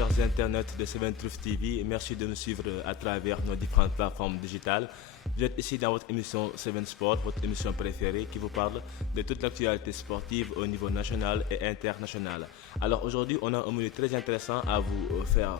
chers internautes de Seven Truth TV. Merci de nous suivre à travers nos différentes plateformes digitales. Vous êtes ici dans votre émission Seven Sport, votre émission préférée qui vous parle de toute l'actualité sportive au niveau national et international. Alors aujourd'hui, on a un menu très intéressant à vous faire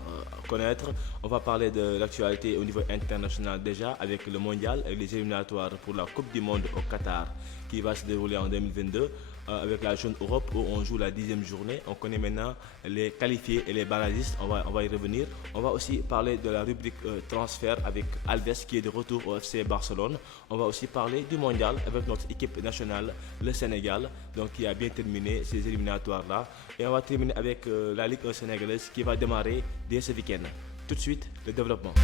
connaître. On va parler de l'actualité au niveau international déjà avec le mondial et les éliminatoires pour la Coupe du Monde au Qatar qui va se dérouler en 2022. Avec la Jeune Europe où on joue la 10e journée. On connaît maintenant les qualifiés et les barragistes, on va y revenir. On va aussi parler de la rubrique transfert avec Alves qui est de retour au FC Barcelone. On va aussi parler du mondial avec notre équipe nationale, le Sénégal, donc qui a bien terminé ces éliminatoires-là. Et on va terminer avec la Ligue 1 sénégalaise qui va démarrer dès ce week-end. Tout de suite, le développement.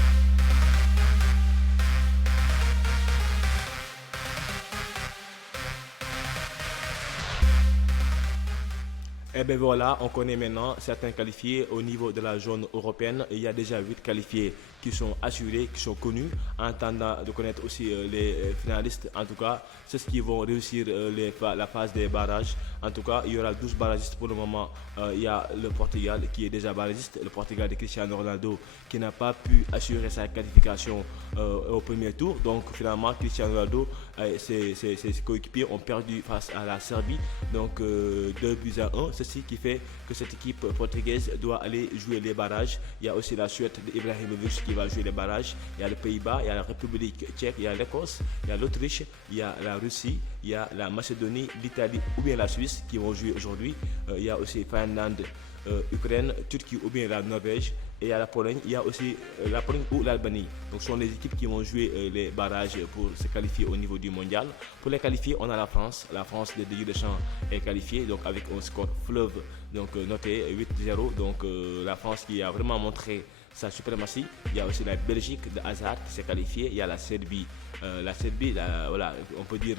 Et bien voilà, on connaît maintenant certains qualifiés au niveau de la zone européenne. Il y a déjà 8 qualifiés qui sont assurés, qui sont connus, en attendant de connaître aussi les finalistes. En tout cas, c'est ce qui vont réussir la phase des barrages. En tout cas, il y aura 12 barragistes pour le moment. Il y a le Portugal qui est déjà barragiste, le Portugal de Cristiano Ronaldo qui n'a pas pu assurer sa qualification au premier tour. Donc finalement, Cristiano Ronaldo et ses coéquipiers ont perdu face à la Serbie. Donc 2 buts à 1. Ceci qui fait que cette équipe portugaise doit aller jouer les barrages. Il y a aussi la Suède d'Ibrahimovic qui va jouer les barrages. Il y a le Pays-Bas, il y a la République tchèque, il y a l'Écosse, il y a l'Autriche, il y a la Russie, il y a la Macédonie, l'Italie ou bien la Suisse qui vont jouer aujourd'hui. Il y a aussi Finlande, Ukraine, Turquie ou bien la Norvège. Et à la Pologne, il y a aussi la Pologne ou l'Albanie. Donc ce sont les équipes qui vont jouer les barrages pour se qualifier au niveau du mondial. Pour les qualifier, on a la France. La France de Didier Deschamps est qualifiée donc avec un score fleuve donc noté 8-0. Donc la France qui a vraiment montré sa suprématie. Il y a aussi la Belgique de Hazard qui s'est qualifiée. Il y a la Serbie. Voilà, on peut dire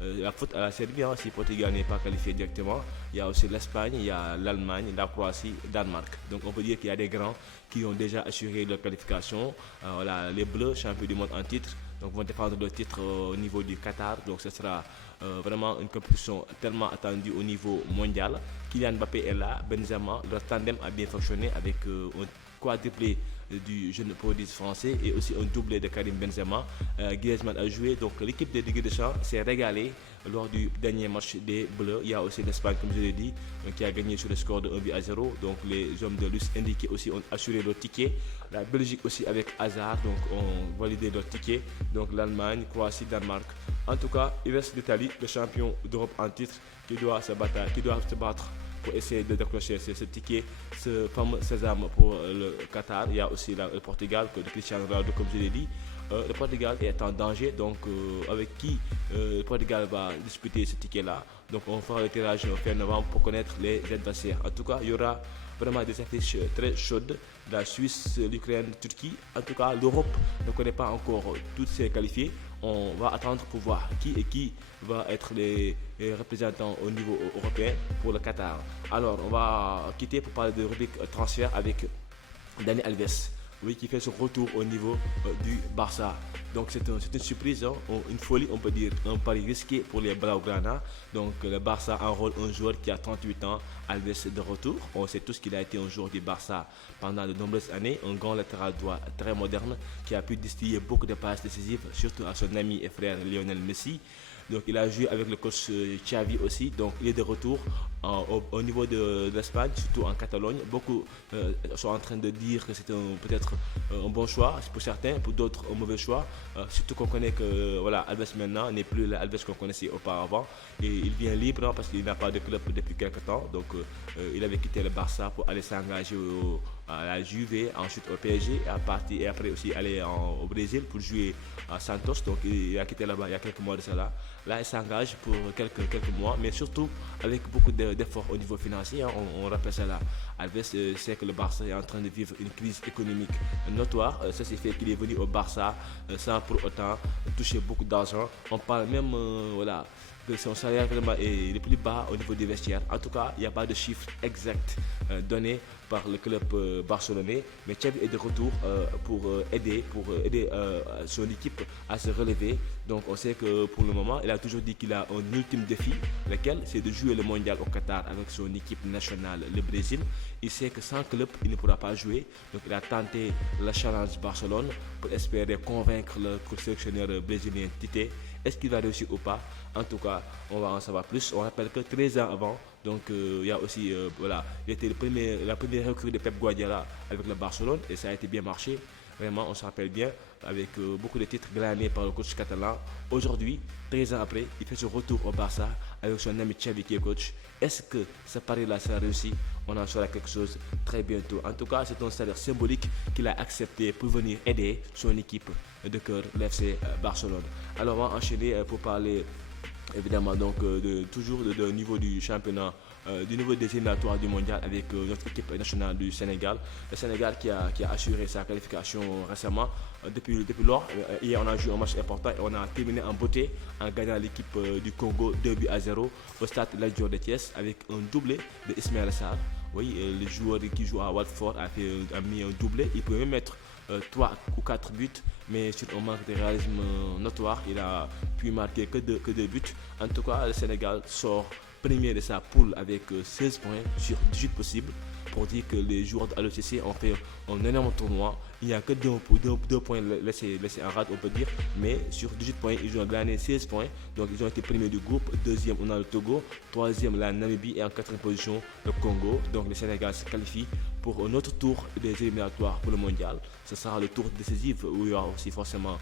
la faute à la Serbie si Portugal n'est pas qualifié directement. Il y a aussi l'Espagne, il y a l'Allemagne, la Croatie, le Danemark. Donc on peut dire qu'il y a des grands qui ont déjà assuré leur qualification. Voilà, les Bleus, champions du monde en titre, donc vont défendre le titre au niveau du Qatar. Donc ce sera vraiment une compétition tellement attendue au niveau mondial. Kylian Mbappé est là, Benzema, leur tandem a bien fonctionné avec un quadruplé du jeune prodige français et aussi un doublé de Karim Benzema. Griezmann a joué, donc l'équipe de Didier Deschamps s'est régalée lors du dernier match des Bleus. Il y a aussi l'Espagne, comme je l'ai dit, qui a gagné sur le score de 1-0. Donc les hommes de Luis Enrique aussi ont assuré leur ticket. La Belgique aussi avec Hazard donc ont validé leur ticket. Donc l'Allemagne, Croatie, Danemark. En tout cas, il reste l'Italie, le champion d'Europe en titre, qui doit se battre pour essayer de décrocher ce ticket, ce fameux sésame pour le Qatar. Il y a aussi le Portugal, que de Cristiano Ronaldo, comme je l'ai dit. Le Portugal est en danger, donc avec qui le Portugal va disputer ce ticket-là. Donc on fera le tirage fin novembre pour connaître les adversaires. En tout cas, il y aura vraiment des affiches très chaudes. La Suisse, l'Ukraine, la Turquie. En tout cas, l'Europe ne connaît pas encore toutes ces qualifiés. On va attendre pour voir qui va être les représentants au niveau européen pour le Qatar. Alors, on va quitter pour parler de rubrique transfert avec Dani Alves. Oui, qui fait son retour au niveau du Barça. Donc c'est une surprise, une folie, on peut dire, un pari risqué pour les Blaugrana. Donc le Barça enrôle un joueur qui a 38 ans, Alves de retour. On sait tous qu'il a été un joueur du Barça pendant de nombreuses années, un grand latéral droit très moderne qui a pu distiller beaucoup de passes décisives, surtout à son ami et frère Lionel Messi. Donc il a joué avec le coach Xavi aussi, donc il est de retour au niveau de l'Espagne, surtout en Catalogne. Beaucoup sont en train de dire que c'est peut-être un bon choix pour certains, pour d'autres un mauvais choix. Surtout qu'on connaît que voilà, Alves maintenant n'est plus l'Alves qu'on connaissait auparavant. Et il vient libre parce qu'il n'a pas de club depuis quelques temps. Donc il avait quitté le Barça pour aller s'engager à la Juve, ensuite au PSG, et après aussi aller au Brésil pour jouer à Santos. Donc il a quitté là-bas il y a quelques mois de cela. Là, il s'engage pour quelques mois, mais surtout avec beaucoup d'efforts au niveau financier. On rappelle cela. Alves sait que le Barça est en train de vivre une crise économique notoire. Ça, c'est fait qu'il est venu au Barça sans pour autant toucher beaucoup d'argent. On parle même que son salaire vraiment est le plus bas au niveau des vestiaires. En tout cas, il n'y a pas de chiffre exact donné par le club barcelonais, mais Xavi est de retour pour aider son équipe à se relever. Donc on sait que pour le moment, il a toujours dit qu'il a un ultime défi, lequel c'est de jouer le mondial au Qatar avec son équipe nationale, le Brésil. Il sait que sans club, il ne pourra pas jouer. Donc il a tenté le challenge Barcelone pour espérer convaincre le sélectionneur brésilien Tite. Est-ce qu'il va réussir ou pas? En tout cas, on va en savoir plus. On rappelle que 13 ans avant, donc il y a aussi, il était la première recrue de Pep Guardiola avec le Barcelone et ça a été bien marché. Vraiment, on se rappelle bien, avec beaucoup de titres glanés par le coach catalan. Aujourd'hui, 13 ans après, il fait son retour au Barça avec son ami Xavi qui est coach. Est-ce que ce pari-là sera réussi? On en saura quelque chose très bientôt. En tout cas, c'est un salaire symbolique qu'il a accepté pour venir aider son équipe de cœur, l'FC Barcelone. Alors, on va enchaîner pour parler évidemment donc toujours de niveau du championnat, du niveau des éliminatoires du mondial avec notre équipe nationale du Sénégal. Le Sénégal qui a assuré sa qualification récemment. Depuis lors, hier on a joué un match important et on a terminé en beauté en gagnant l'équipe du Congo 2-0 au stade Lat Dior de Thiès avec un doublé de Ismaël Sarr. Oui, le joueur qui joue à Watford a mis un doublé. Il pouvait même mettre 3 ou 4 buts, mais sur un manque de réalisme notoire, il a pu marquer que deux buts. En tout cas, le Sénégal sort premier de sa poule avec 16 points sur 18 possibles, pour dire que les joueurs de l'OCC ont fait un énorme tournoi. Il n'y a que 2 points laissés en rade, on peut dire, mais sur 18 points, ils ont gagné 16 points. Donc ils ont été premiers du groupe. Deuxième, on a le Togo. Troisième, la Namibie. Et en quatrième position, le Congo. Donc le Sénégal se qualifie pour un autre tour des éliminatoires pour le mondial. Ce sera le tour décisif où il y aura aussi forcément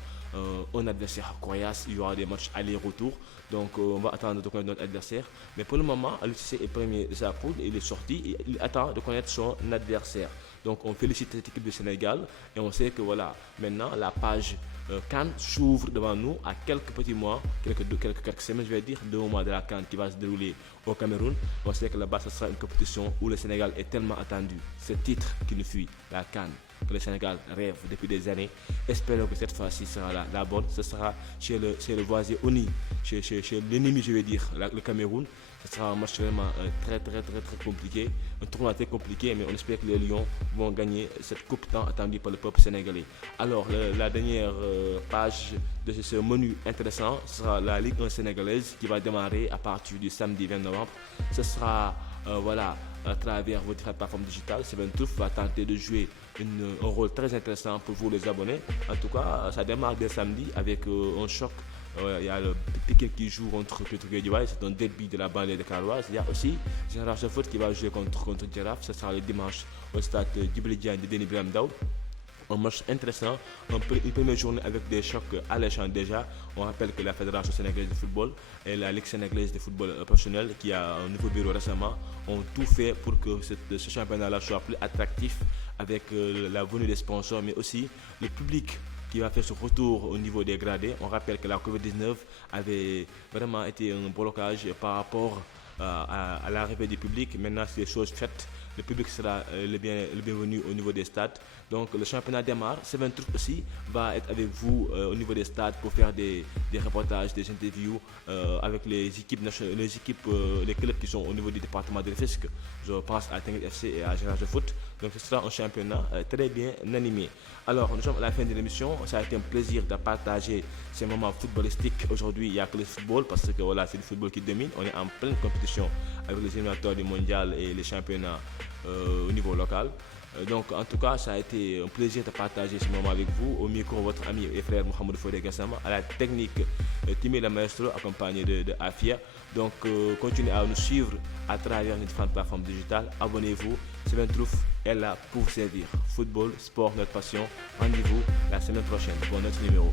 un adversaire coriace. Il y aura des matchs aller-retour. Donc on va attendre de connaître notre adversaire. Mais pour le moment, l'UCC est premier de sa poule. Il est sorti et il attend de connaître son adversaire. Donc on félicite cette équipe du Sénégal et on sait que voilà, maintenant la page CAN s'ouvre devant nous à quelques petits mois, quelques semaines, je vais dire, 2 mois de la CAN qui va se dérouler au Cameroun. On sait que là-bas, ce sera une compétition où le Sénégal est tellement attendu. Ce titre qui nous fuit, la CAN, que le Sénégal rêve depuis des années. Espérons que cette fois-ci sera la bonne. Ce sera chez le voisin Oni, chez l'ennemi, je vais dire, le Cameroun. Ce sera un match vraiment très compliqué, un tournoi très compliqué, mais on espère que les Lions vont gagner cette coupe tant attendue par le peuple sénégalais. Alors, la dernière page de ce menu intéressant, ce sera la Ligue 1 sénégalaise qui va démarrer à partir du samedi 20 novembre. Ce sera, à travers vos différentes plateformes digitales. Seven Truth va tenter de jouer un rôle très intéressant pour vous les abonnés. En tout cas, ça démarre dès samedi avec un choc. Il y a le Pékin qui joue contre Guédiawaye, c'est un derby de la banlieue de Caroise. Il y a aussi Génération Foot qui va jouer contre Giraffe. Ce sera le dimanche au stade Djibril Diagne de Denis Ibrahima Ndao. Un match intéressant, une première journée avec des chocs alléchants déjà. On rappelle que la Fédération sénégalaise de football et la Ligue sénégalaise de football professionnel, qui a un nouveau bureau récemment, ont tout fait pour que ce championnat-là soit plus attractif avec la venue des sponsors, mais aussi le public qui va faire son retour au niveau des gradés. On rappelle que la Covid-19 avait vraiment été un blocage par rapport à l'arrivée du public. Maintenant, c'est des choses faites. Le public sera le bienvenu au niveau des stades. Donc le championnat démarre. Seven Truth aussi va être avec vous au niveau des stades pour faire des reportages, des interviews avec les clubs qui sont au niveau du département de Rufisque. Je pense à Teungueth FC et à Génération Foot. Donc ce sera un championnat très bien animé. Alors nous sommes à la fin de l'émission. Ça a été un plaisir de partager ces moments footballistiques. Aujourd'hui, il n'y a que le football parce que voilà, c'est le football qui domine. On est en pleine compétition avec les éliminatoires du mondial et les championnats au niveau local. Donc en tout cas, ça a été un plaisir de partager ce moment avec vous. Au micro, votre ami et frère Mohamed Fodé Gassama, à la technique Timé la Maestro, accompagné de Afia. Donc continuez à nous suivre à travers les différentes plateformes digitales. Abonnez-vous. Seven Truth est là pour vous servir. Football, sport, notre passion. Rendez-vous la semaine prochaine pour notre numéro.